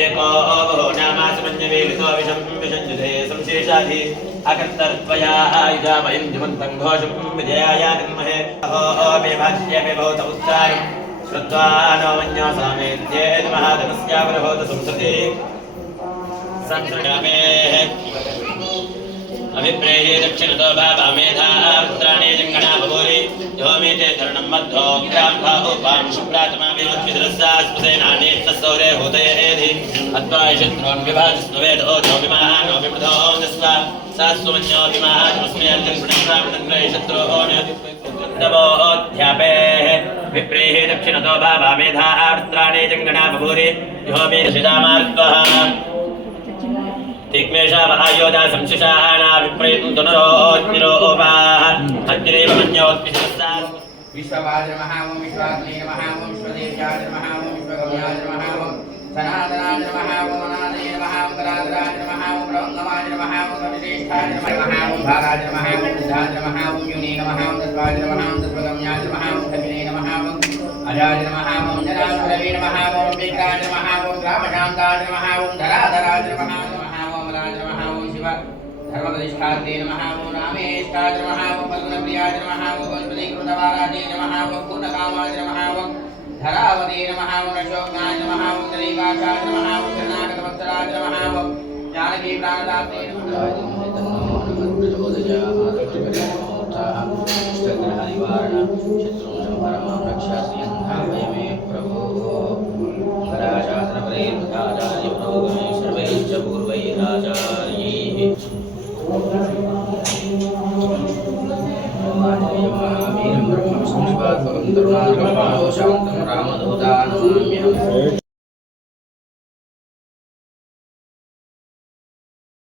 एको बहो नामासमन्यवेलितो विषञ्जुते संशेषाधि अकर्तर्त्वया आयुधामयं जुमन्तं घोषं विजयाय जन्महे अहो विभाज्य विभूत उत्सारं श्रुत्वा नो मन्यो सामेत्येन महाधनस्यावरभूत संसति संसृजामेः अभिप्रेये दक्षिणतो भावामेधा वृत्राणि जङ्गणा बभूरि यो मे ते तरणं मध्वो ग्राम्भा उपां शुभ्रात्मा विद्रस्सास्पसेनानि तस्सौरे होतयेधि अत्वायशत्रून् विभाजस्त्वेद ओजो विमानो विमृधो दस्वा सास्वमन्यो विमानमस्मे अर्जन्पुणस्वामिनन्द्रे शत्रोऽन्यतमोऽध्यापेः विप्रेये दक्षिणतो भावामेधा वृत्राणि जङ्गणा बभूरि यो मे दशिदामार्गः दिग्मेशा महायोधा संशिषाणा विप्रयत्नतुनरोऽग्निरोपाः अग्निरेव मन्योत्पिशस्सा विश्ववाद्र महावं विश्वाग्ने महावं विश्वदेशाद्र महावं विश्वगम्याद्र महावं सनातनाद्र महावं अनादयेन महावं कराद्राद्र महावं ब्रह्मवाद्र महावं कविश्रेष्ठाद्र महावं भागाद्र महावं सिद्धाद्र महावं युनेन महावं तत्वाद्र महावं तत्वगम्याद्र महावं कविनेन महावं अजाद्र महावं जनाद्रवेण महावं विक्राद्र महावं ग्रामशान्ताद्र महावं धराधराद्र महावं धर्मप्रतिष्ठात्रेण महावो रामेष्ठाद्र महावो फल्गुणप्रियाद्र महावो वंशतीकृतवाराजेन महावो पूर्णकामाद्र महावो धरावतेन महावो नशोज्ञाद्र महावो दरीकाक्षाद्र महावो कर्णाटकवत्सराद्र महावो जानकी प्राणदात्रेण शांतं रामदूतानमाम्यहम्